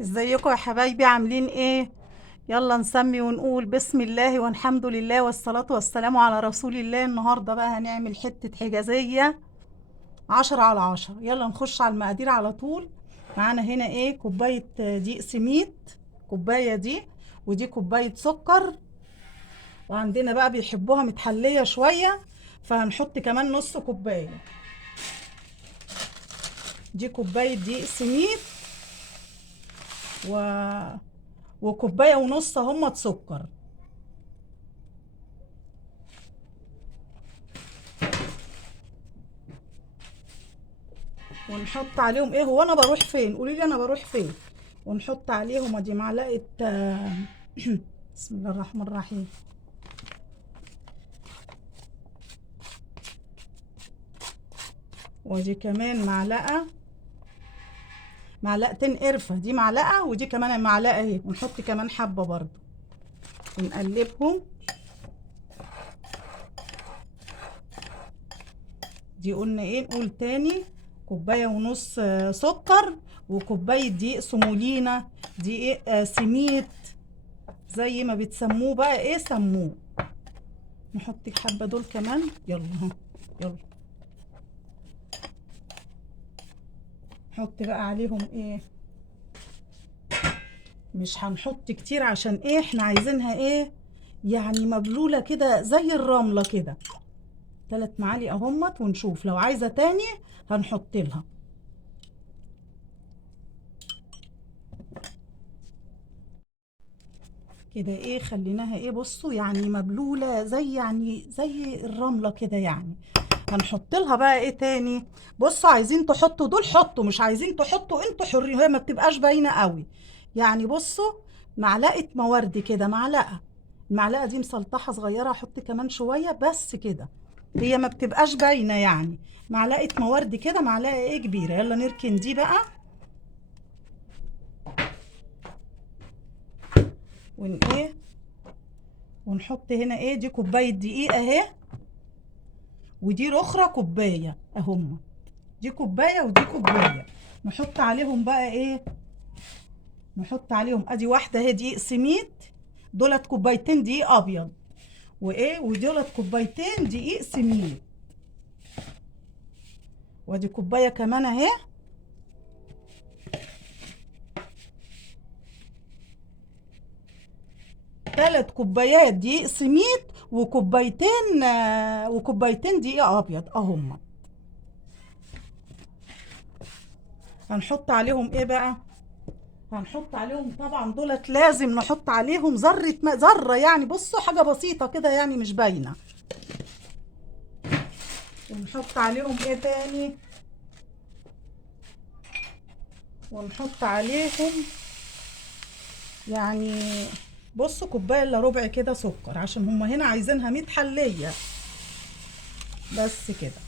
ازيكم يا حبايبي عاملين ايه؟ يلا نسمي ونقول بسم الله والحمد لله والصلاة والسلام على رسول الله. النهاردة بقى هنعمل حتة حجازية 10 على 10. يلا نخش على المقادير على طول. معانا هنا ايه؟ كوباية دقيق سميد، كوباية دي، ودي كوباية سكر، وعندنا بقى بيحبوها متحلية شوية فهنحط كمان نص كوباية. دي كوباية دقيق سميد و... وكوباية ونص هم سكر. ونحط عليهم ايه؟ هو انا بروح فين؟ قولي لي انا بروح فين. ونحط عليهم ادي معلقه بسم الله الرحمن الرحيم. ودي كمان معلقتين قرفه، دي معلقه ودي كمان معلقه اهي، ونحط كمان حبه برضو ونقلبهم. دي قلنا ايه؟ نقول تاني: كوبايه ونص سكر، وكوبايه دقيق سمولينا، دقيق سميد، زي ما بتسموه بقى ايه سموه. نحط الحبه دول كمان. يلا ها، يلا نحط بقى عليهم ايه؟ مش هنحط كتير عشان ايه؟ احنا عايزينها ايه يعني؟ مبلولة كده زي الرملة كده. 3 معالق اهمت، ونشوف لو عايزة تاني هنحط لها كده ايه. خليناها ايه؟ بصوا يعني مبلولة زي يعني زي الرملة كده يعني. هنحط لها بقى ايه تاني؟ بصوا، عايزين تحطوا دول حطوا، مش عايزين تحطوا انتوا حرين، هي ما بتبقاش باينة قوي يعني. بصوا، معلقة موردي كده، معلقة. المعلقة دي مسلطحة صغيرة، احط كمان شوية بس كده، هي ما بتبقاش باينة يعني. معلقة موردي كده، معلقة ايه كبيرة. يلا نركن دي بقى ون ايه، ونحط هنا ايه؟ دي كوباية دقيق اهي، ودي الاخرى كوباية اهم. دي كوباية ودي كوباية. نحط عليهم بقى ايه؟ نحط عليهم ادي واحدة اهي دقيق سميد، دولت كوبايتين دقيق ابيض، وايه، ودولت كوبايتين دقيق سميد، وادي كوباية كمان اهي. 3 كوبايات دقيق سميد وكوبايتين وكوبايتين دقيق ابيض اهم. هنحط عليهم ايه بقى؟ هنحط عليهم طبعا دولت لازم نحط عليهم ذرة ماء، ذرة يعني، بصوا حاجة بسيطة كده يعني مش باينة. ونحط عليهم ايه تاني؟ ونحط عليهم يعني، بصوا كوباية الا ربع كده سكر، عشان هما هنا عايزينها متحلية بس كده.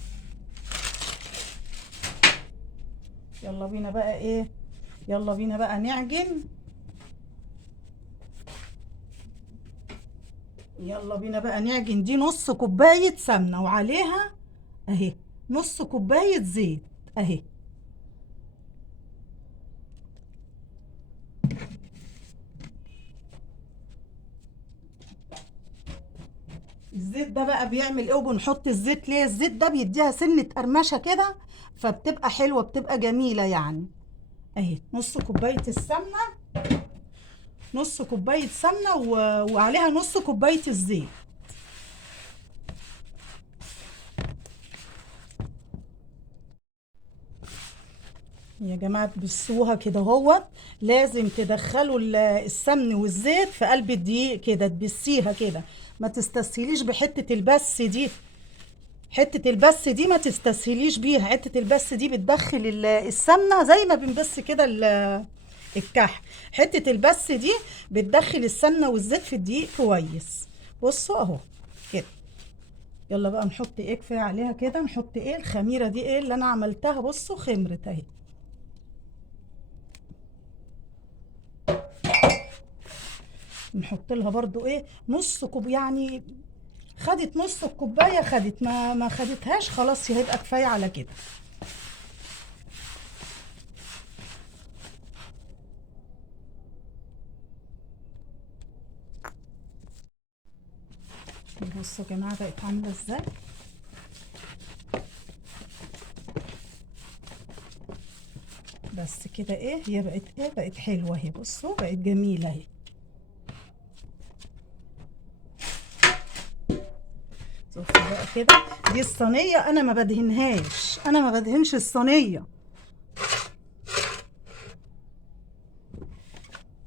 يلا بينا بقى ايه؟ يلا بينا بقى نعجن. يلا بينا بقى نعجن. دي نص كوباية سمنة وعليها اهي نص كوباية زيت اهي. الزيت ده بقى بيعمل ايه؟ وبنحط الزيت ليه؟ الزيت ده بيديها سنة قرمشة كده، فبتبقى حلوة، بتبقى جميلة يعني. اهي نص كوباية السمنة، نص كوباية سمنة وعليها نص كوباية الزيت. يا جماعة بصوها كده اهوت. لازم تدخلوا السمن والزيت في قلب الدقيق كده، تبسيها كده، ما تستسهليش بحتة البس دي. حتة البس دي ما تستسهليش بيها. حتة البس دي بتدخل السمنة زي ما بنبس كده الكحك. حتة البس دي بتدخل السمنة والزيت في الدقيق كويس. بصوا اهو كده. يلا بقى نحط ايه؟ كفاية عليها كده. نحط ايه؟ الخميرة دي ايه اللي انا عملتها؟ بصوا خمرت اهي. نحط لها برضو ايه؟ نص كوب يعني. خدت نص الكوبايه، خدت ما خدتهاش خلاص، هيبقى كفايه على كده. بصوا يا جماعه بقت عامله ازاي. بس كده ايه، هي بقت ايه، بقت حلوه اهي. بصوا بقت جميله اهي. شوفوا بقى كده. دي الصينيه انا ما بدهنهاش، انا ما بدهنش الصينيه.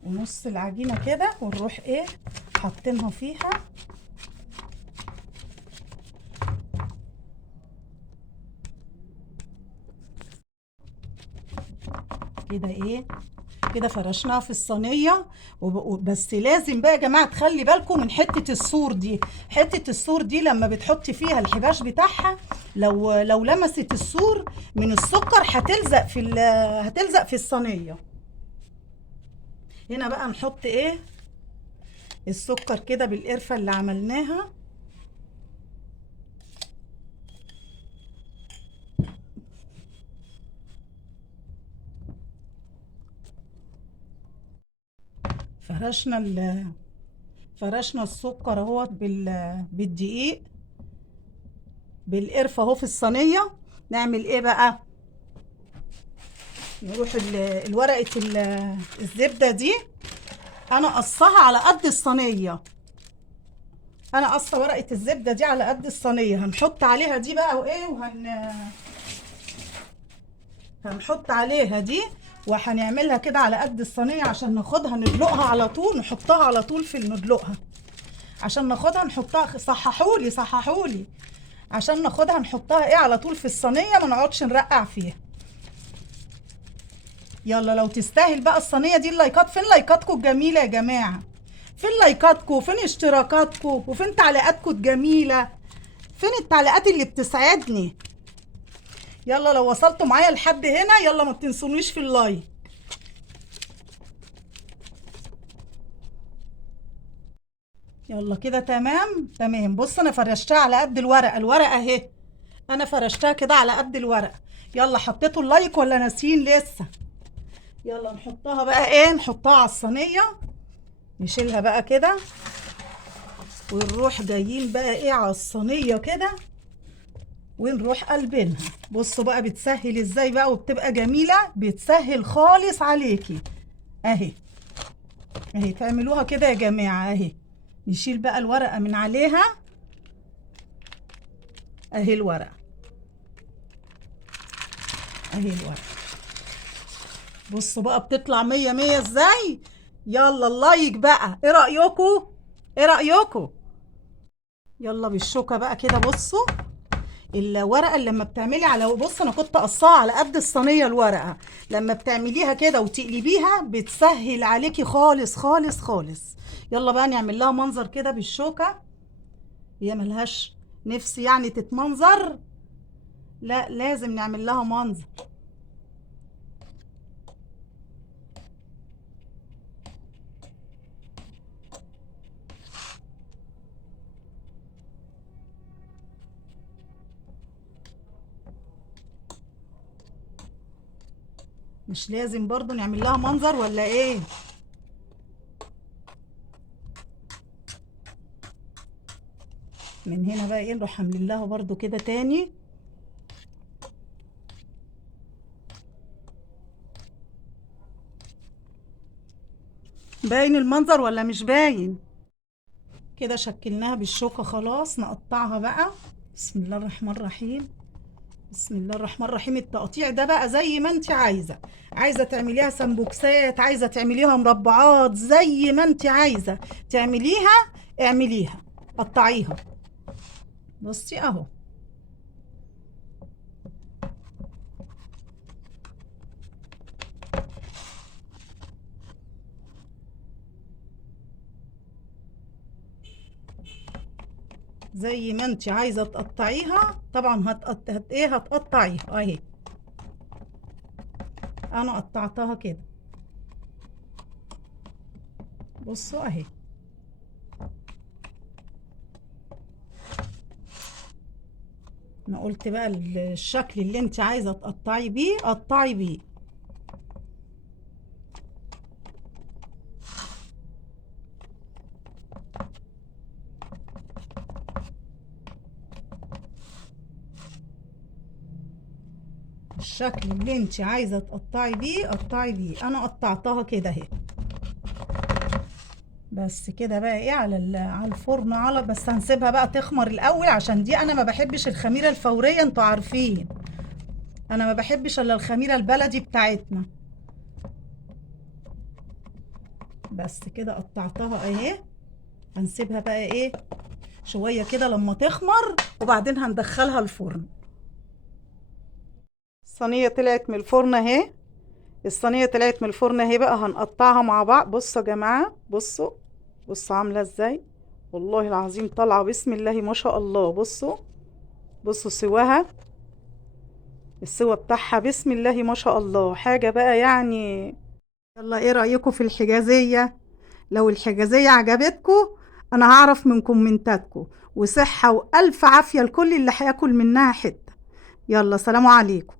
ونص العجينه كده ونروح ايه حاطينها فيها. كده ايه، كده فرشناها في الصينيه. بس لازم بقى يا جماعه تخلي بالكم من حته السور دي. حته السور دي لما بتحطي فيها الحباش بتاعها، لو لمست السور من السكر هتلزق هتلزق في الصينيه. هنا بقى نحط ايه السكر كده بالقرفه اللي عملناها. فرشنا فرشنا السكر اهوت بالدقيق بالقرفه اهو في الصينيه. نعمل ايه بقى؟ نروح الورقه الزبده دي، انا قصها على قد الصينيه. انا قصه ورقه الزبده دي على قد الصينيه. هنحط عليها دي بقى وايه، هنحط عليها دي وهنعملها كده على قد الصينيه عشان ناخدها ندلقها على طول. نحطها على طول في ندلقها عشان ناخدها نحطها. صححولي صححولي. عشان ناخدها نحطها ايه على طول في الصينيه، ما نقعدش نرقع فيها. يلا لو تستاهل بقى الصينيه دي اللايكات. فين لايكاتكم الجميله يا جماعه؟ فين لايكاتكم؟ فين اشتراكاتكم؟ وفين تعليقاتكم الجميله؟ فين التعليقات اللي بتسعدني؟ يلا لو وصلتوا معايا لحد هنا يلا ما تنسونيش في اللايك. يلا كده تمام تمام. بص انا فرشتها على قد الورقه. الورقه اهي انا فرشتها كده على قد الورقه. يلا حطيتوا اللايك ولا ناسيين لسه؟ يلا نحطها بقى ايه، نحطها على الصينيه. نشيلها بقى كده ونروح جايين بقى ايه على الصينيه كده ونروح قلبينها. بصوا بقى بتسهل ازاي بقى وبتبقى جميله. بتسهل خالص عليكي اهي. اهي تعملوها كده يا جماعه اهي. نشيل بقى الورقه من عليها اهي. الورقه اهي الورقه. بصوا بقى بتطلع مية مية ازاي. يلا اللايك بقى، ايه رأيكم؟ ايه رأيكم؟ يلا بالشوكة بقى كده. بصوا الورقة اللي لما بتعملي على، بص انا كنت قصاها على قد الصينية. الورقة لما بتعمليها كده وتقلبيها بتسهل عليكي خالص خالص خالص. يلا بقى نعمل لها منظر كده بالشوكة. هي ملهاش نفس يعني تتمنظر، لا لازم نعمل لها منظر. مش لازم برضو نعمل لها منظر ولا ايه؟ من هنا بقى ايه نروح عاملين لها برضو كده تاني. باين المنظر ولا مش باين؟ كده شكلناها بالشوكة خلاص. نقطعها بقى. بسم الله الرحمن الرحيم. بسم الله الرحمن الرحيم. التقطيع ده بقى زي ما انت عايزة. عايزة تعمليها سمبوكسات، عايزة تعمليها مربعات، زي ما انت عايزة تعمليها اعمليها. قطعيها. بصي اهو. زي ما انت عايزة تقطعيها طبعا ايه هتقطعيها اهي. انا قطعتها كده. بصوا اهي. انا قلت بقى الشكل اللي انت عايزه تقطعي بيه قطعي بيه. الشكل اللي انت عايزه تقطعي بيه قطعي بيه. انا قطعتها كده اهي. بس كده بقى ايه على الفرن، بس هنسيبها بقى تخمر الاول، عشان دي انا ما بحبش الخميره الفوريه، انتوا عارفين انا ما بحبش الا الخميره البلدي بتاعتنا. بس كده قطعتها اهي. هنسيبها بقى ايه شويه كده لما تخمر، وبعدين هندخلها الفرن. الصينيه طلعت من الفرن اهي. الصينيه طلعت من الفرن اهي، بقى هنقطعها مع بعض. بصوا يا جماعه، بصوا بصوا عامله ازاي، والله العظيم طالعه بسم الله ما شاء الله. بصوا بصوا سواها، السوا بتاعها بسم الله ما شاء الله، حاجه بقى يعني. يلا ايه رايكم في الحجازيه؟ لو الحجازيه عجبتكم انا هعرف من كومنتاتكم. وصحه والف عافيه لكل اللي هياكل منها حته. يلا سلام عليكم.